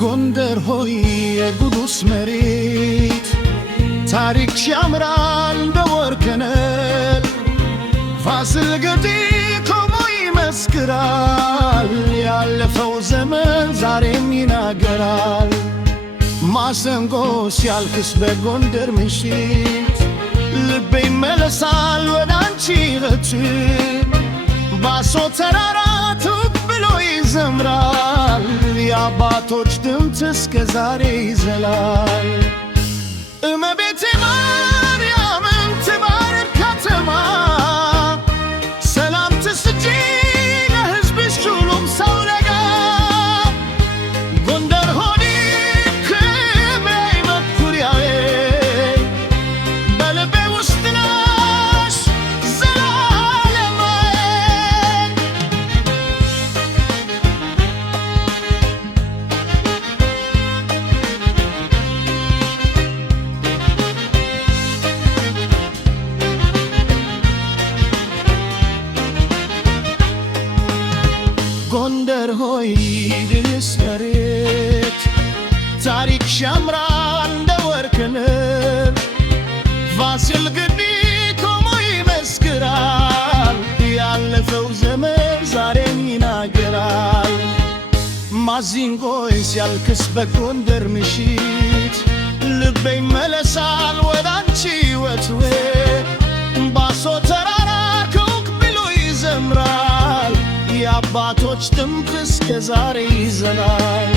ጎንደር ሆይ የቅዱስ መሬት ታሪክሽ ያምራል እንደ ወርቅ ከነል ፋሲል ግቢ ቆሞ ይመስክራል ያለፈው ዘመን ዛሬም ይናገራል። ማሰንቆ ሲያልቅስ በጎንደር ምሽት ልቤ ይመለሳል ወደ አንቺ እህት ባሶ ተራራ ቱግ ብሎ ይዘምራል የአባቶች ድምፅ እስከ ዛሬ ይዘላል። እመቤቴ ማርያምን ትባረክ ከተማ ሰላም ትስጪ ለሕዝብሽ ሁሉም ሰው ነጋ ጎንደር ሆይ ክብሬ መኩሪያዬ በልቤ ውስጥ ነሽ ዘላለማዬ። ጎንደር ሆይ የቅዱስ መሬት ታሪክሽ ያምራል እንደ ወርቅ ከነል ፋሲል ግቢ ቆሞ ይመስክራል ያለፈው ዘመን ዛሬም ይናገራል። ማሲንቆ ሲያልቅስ በጎንደር ምሽት ልቤ ይመለሳል ወደ አንቺ ወትዌ ባሶ ተራራ ሩቅ ብሎ ይዘምራል የአባቶች ድምፅ እስከ ዛሬ ይዘላል።